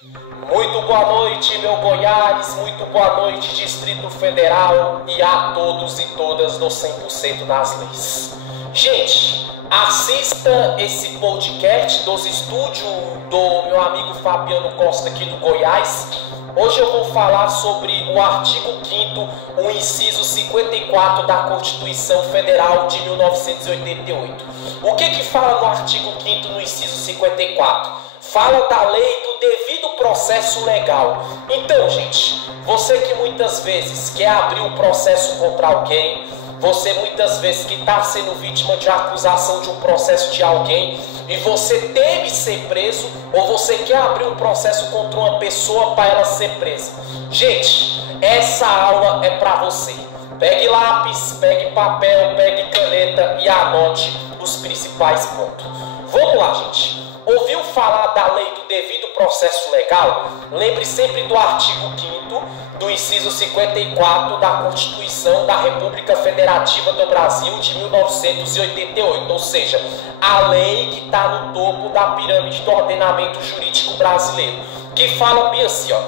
Muito boa noite, meu Goiás, muito boa noite, Distrito Federal e a todos e todas do 100% das leis. Gente, assista esse podcast dos estúdios do meu amigo Fabiano Costa aqui do Goiás. Hoje eu vou falar sobre o artigo 5º, o inciso 54 da Constituição Federal de 1988. O que fala no artigo 5º, no inciso 54? Fala da lei do devido processo legal. Então, gente, você que muitas vezes quer abrir um processo contra alguém, você muitas vezes que está sendo vítima de acusação de um processo de alguém e você teme ser preso, ou você quer abrir um processo contra uma pessoa para ela ser presa. Gente, essa aula é para você. Pegue lápis, pegue papel, pegue caneta e anote os principais pontos. Vamos lá, gente. Ouviu falar da lei do devido processo legal? Lembre sempre do artigo 5º do inciso 54 da Constituição da República Federativa do Brasil de 1988, ou seja, a lei que está no topo da pirâmide do ordenamento jurídico brasileiro, que fala bem assim, ó,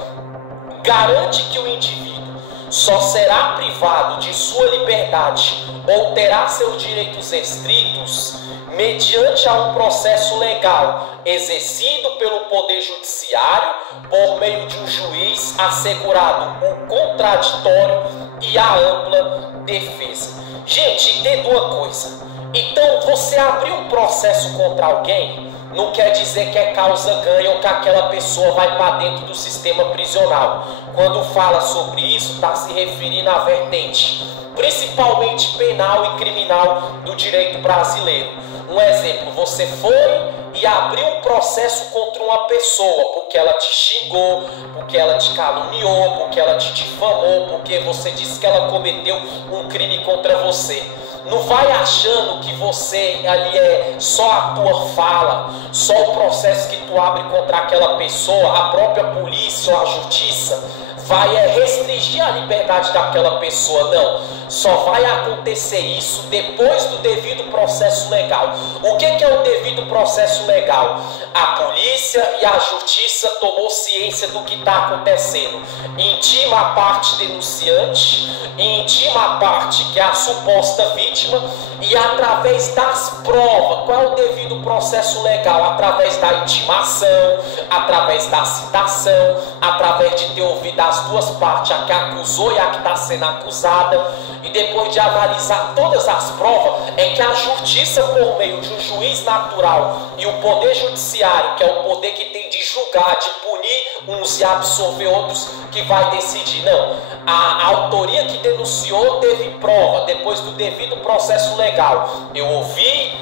garante que o indivíduo só será privado de sua liberdade ou terá seus direitos restritos mediante a um processo legal exercido pelo Poder Judiciário por meio de um juiz assegurado o contraditório e a ampla defesa. Gente, entenda uma coisa. Então, você abrir um processo contra alguém não quer dizer que é causa ganha ou que aquela pessoa vai para dentro do sistema prisional. Quando fala sobre isso, está se referindo à vertente, principalmente penal e criminal do direito brasileiro. Um exemplo, você foi e abriu um processo contra uma pessoa porque ela te xingou, porque ela te caluniou, porque ela te difamou, porque você disse que ela cometeu um crime contra você. Não vai achando que você ali é só a tua fala, só o processo que tu abre contra aquela pessoa, a própria polícia ou a justiça vai restringir a liberdade daquela pessoa. Não, só vai acontecer isso depois do devido processo legal. O que é o devido processo legal? A polícia e a justiça tomou ciência do que está acontecendo, intima a parte denunciante, intima a parte que é a suposta vítima, e através das provas, qual é o devido processo legal? Através da intimação, através da citação, através de ter ouvido as duas partes, a que acusou e a que está sendo acusada, e depois de analisar todas as provas, é que a justiça, por meio de um juiz natural, e o poder judiciário, que é o poder que tem de julgar, de punir uns e absolver outros, que vai decidir. Não, a autoria que denunciou teve prova, depois do devido processo legal. Eu ouvi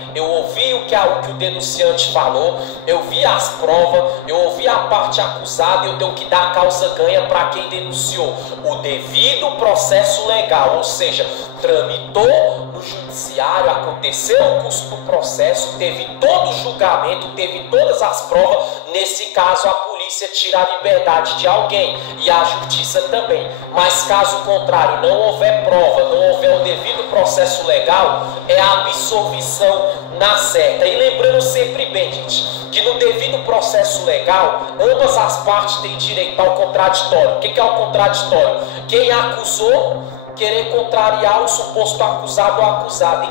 o que o denunciante falou, eu vi as provas, eu ouvi a parte acusada e eu tenho que dar a causa ganha para quem denunciou. O devido processo legal, ou seja, tramitou no judiciário, aconteceu o curso do processo, teve todo o julgamento, teve todas as provas. Nesse caso, a polícia tira a liberdade de alguém e a justiça também. Mas caso contrário, não houver prova, não houver o devido processo legal, é a absolvição na certa. E lembrando sempre bem, gente, que no devido processo legal, ambas as partes têm direito ao contraditório. O que é o contraditório? Quem acusou querer contrariar o suposto acusado ou acusada,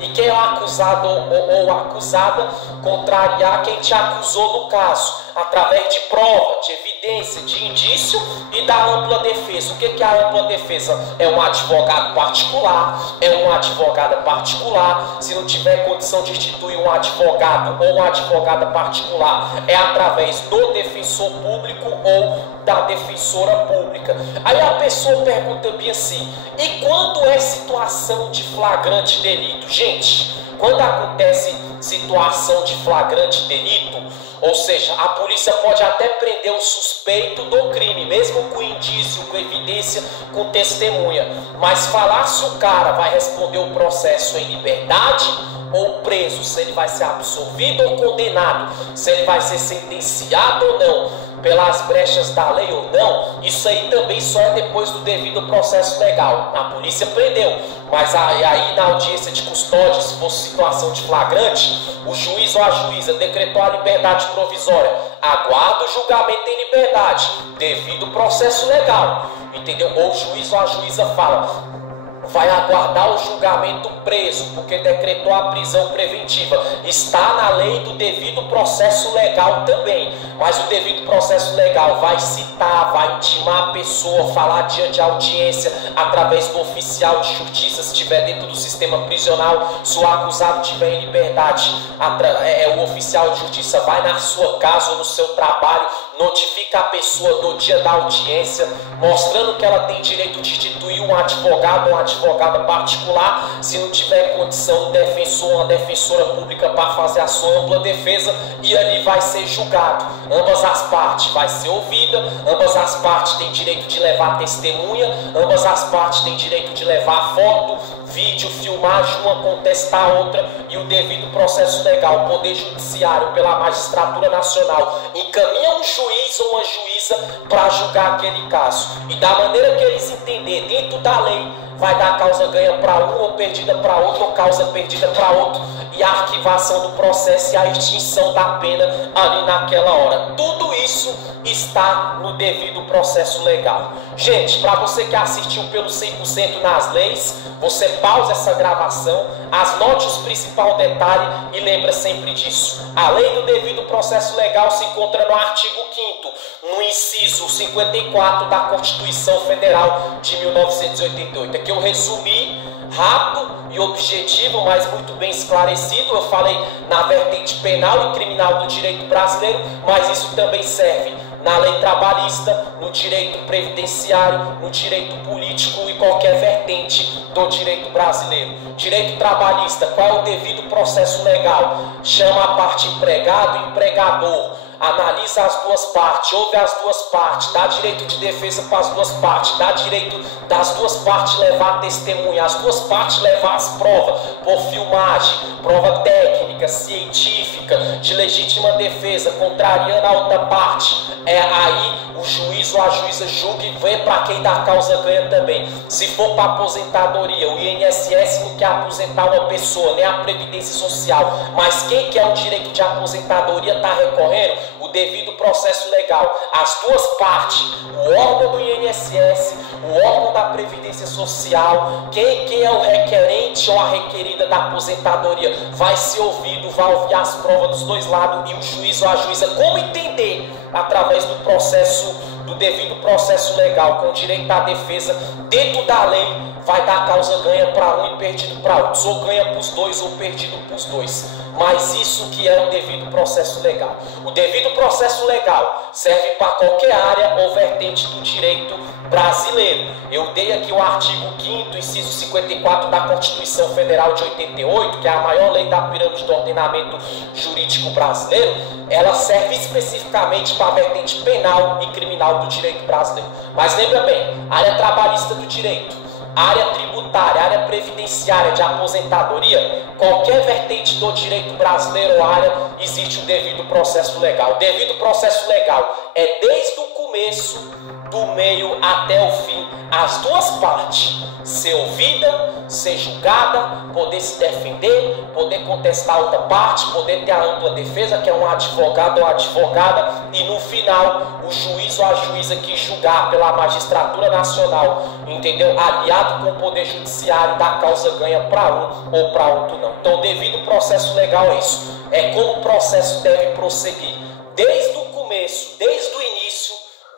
e quem é o acusado ou acusada contrariar quem te acusou no caso, através de prova, de evidência, de indício e da ampla defesa. O que é a ampla defesa? É um advogado particular, é uma advogada particular. Se não tiver condição de instituir um advogado ou uma advogada particular, é através do defensor público ou da defensora pública. Aí a pessoa pergunta bem assim: e quando é situação de flagrante delito? Gente, quando acontece situação de flagrante delito, ou seja, a polícia pode até prender o suspeito do crime, mesmo com indício, com evidência, com testemunha, mas falar se o cara vai responder o processo em liberdade ou preso, se ele vai ser absolvido ou condenado, se ele vai ser sentenciado ou não, pelas brechas da lei ou não, isso aí também só é depois do devido processo legal. A polícia prendeu, mas aí na audiência de custódia, se fosse situação de flagrante, o juiz ou a juíza decretou a liberdade provisória, aguarda o julgamento em liberdade, devido processo legal, entendeu? Ou o juiz ou a juíza fala, vai aguardar o julgamento preso, porque decretou a prisão preventiva. Está na lei do devido processo legal também, mas o devido processo legal vai citar, vai intimar a pessoa, falar diante de audiência, através do oficial de justiça, se estiver dentro do sistema prisional. Se o acusado estiver em liberdade, o oficial de justiça vai na sua casa ou no seu trabalho, notifica a pessoa no dia da audiência, mostrando que ela tem direito de instituir um advogado ou uma advogada particular, se não tiver condição, um defensor ou uma defensora pública para fazer a sua ampla defesa, e ali vai ser julgado. Ambas as partes vai ser ouvida, ambas as partes têm direito de levar testemunha, ambas as partes têm direito de levar foto, vídeo, filmagem, uma contestar a outra, e o devido processo legal, o Poder Judiciário, pela Magistratura Nacional, encaminha um juiz ou uma juíza para julgar aquele caso. E da maneira que eles entenderem, dentro da lei, vai dar causa ganha para um ou perdida para outro, ou causa perdida para outro, e a arquivação do processo e a extinção da pena ali naquela hora. Tudo isso está no devido processo legal. Gente, para você que assistiu pelo 100% nas leis, você pausa essa gravação, anote os principais detalhes e lembra sempre disso. A lei do devido processo legal se encontra no artigo 5º, no inciso 54 da Constituição Federal de 1988. Aqui eu resumi rápido e objetivo, mas muito bem esclarecido. Eu falei na vertente penal e criminal do direito brasileiro, mas isso também serve na lei trabalhista, no direito previdenciário, no direito político e qualquer vertente do direito brasileiro. Direito trabalhista, qual é o devido processo legal? Chama a parte empregado e empregador, analisa as duas partes, ouve as duas partes, dá direito de defesa para as duas partes, dá direito das duas partes levar testemunha, as duas partes levar as provas, por filmagem, prova técnica, científica, de legítima defesa, contrariando a outra parte. Aí o juiz ou a juíza julga e vê para quem dá causa ganha também. Se for para aposentadoria, o INSS não quer aposentar uma pessoa, nem a Previdência Social, mas quem quer o direito de aposentadoria está recorrendo, o devido processo legal. As duas partes, o órgão do INSS, o órgão da Previdência Social, quem é o requerente ou a requerida da aposentadoria, vai ser ouvido, vai ouvir as provas dos dois lados, e o juiz ou a juíza, como entender? Através do processo, do devido processo legal, com direito à defesa, dentro da lei, vai dar causa ganha para um e perdido para outros, ou ganha para os dois ou perdido para os dois. Mas isso que é o devido processo legal. O devido processo legal serve para qualquer área ou vertente do direito brasileiro. Eu dei aqui o artigo 5º, inciso 54 da Constituição Federal de 88, que é a maior lei da pirâmide do ordenamento jurídico brasileiro. Ela serve especificamente para a vertente penal e criminal do direito brasileiro. Mas lembra bem, área trabalhista do direito, área tributária, área previdenciária, de aposentadoria, qualquer vertente do direito brasileiro ou área, existe o devido processo legal. O devido processo legal é desde o começo, do meio até o fim, as duas partes ser ouvida, ser julgada, poder se defender, poder contestar outra parte, poder ter a ampla defesa, que é um advogado ou advogada, e no final o juiz ou a juíza que julgar pela Magistratura Nacional, entendeu? Aliado com o Poder Judiciário, dá causa ganha para um ou para outro não. Então, devido processo legal é isso, é como o processo deve prosseguir, desde o começo, desde o início,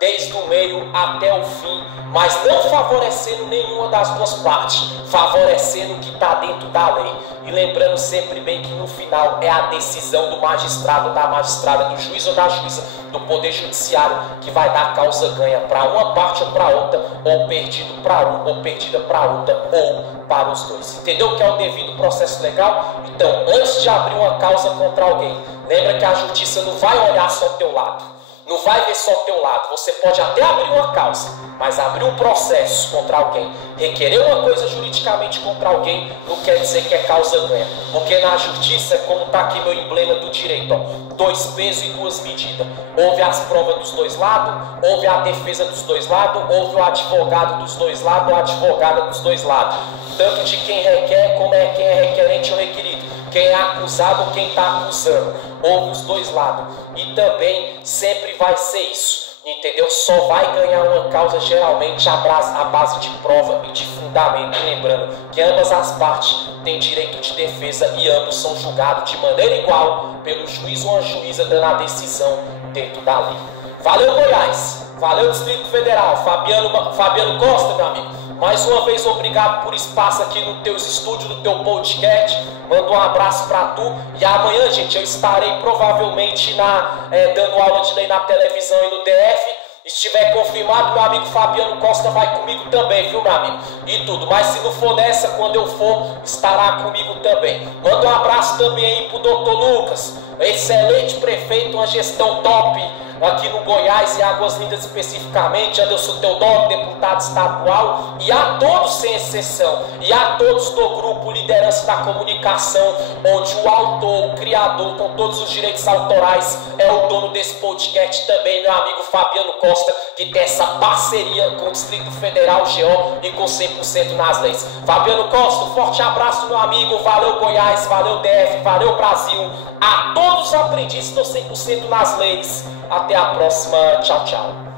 desde o meio até o fim, mas não favorecendo nenhuma das duas partes, favorecendo o que está dentro da lei. E lembrando sempre bem que no final é a decisão do magistrado, da magistrada, do juiz ou da juíza, do Poder Judiciário, que vai dar causa ganha para uma parte ou para outra, ou perdido para um, ou perdida para outra, ou para os dois. Entendeu o que é o devido processo legal? Então, antes de abrir uma causa contra alguém, lembra que a justiça não vai olhar só o teu lado. Não vai ver só teu lado. Você pode até abrir uma causa, mas abrir um processo contra alguém, requerer uma coisa juridicamente contra alguém, não quer dizer que é causa ganha. Porque na justiça, como está aqui meu emblema do direito, ó, 2 pesos e 2 medidas. Houve as provas dos dois lados, houve a defesa dos dois lados, houve o advogado dos dois lados, ou a advogada dos dois lados. Tanto de quem requer, como é quem é requerente ou requerido. Quem é acusado ou quem está acusando. Houve os dois lados. E também sempre vai ser isso. Entendeu? Só vai ganhar uma causa geralmente à base de prova e de fundamento. Lembrando que ambas as partes têm direito de defesa e ambos são julgados de maneira igual pelo juiz ou a juíza dando a decisão dentro da lei. Valeu, Goiás! Valeu, Distrito Federal! Fabiano Costa, meu amigo. Mais uma vez, obrigado por espaço aqui no teus estúdios, no teu podcast. Mando um abraço para tu. E amanhã, gente, eu estarei provavelmente dando aula de lei na televisão e no DF. Estiver confirmado, meu amigo Fabiano Costa vai comigo também, viu, meu amigo? E tudo. Mas se não for nessa, quando eu for, estará comigo também. Manda um abraço também aí pro Dr. Lucas. Excelente prefeito, uma gestão top aqui no Goiás e Águas Lindas especificamente. Anderson Teodoro, deputado estadual, e a todos sem exceção, e a todos do grupo Liderança da Comunicação, onde o autor, o criador, com todos os direitos autorais, é o dono desse podcast também, meu amigo Fabiano Costa, que tem essa parceria com o Distrito Federal, GO, e com 100% nas leis. Fabiano Costa, um forte abraço, meu amigo. Valeu, Goiás, valeu, DF, valeu, Brasil. A todos os aprendizes do 100% nas leis. Até a próxima. Tchau, tchau.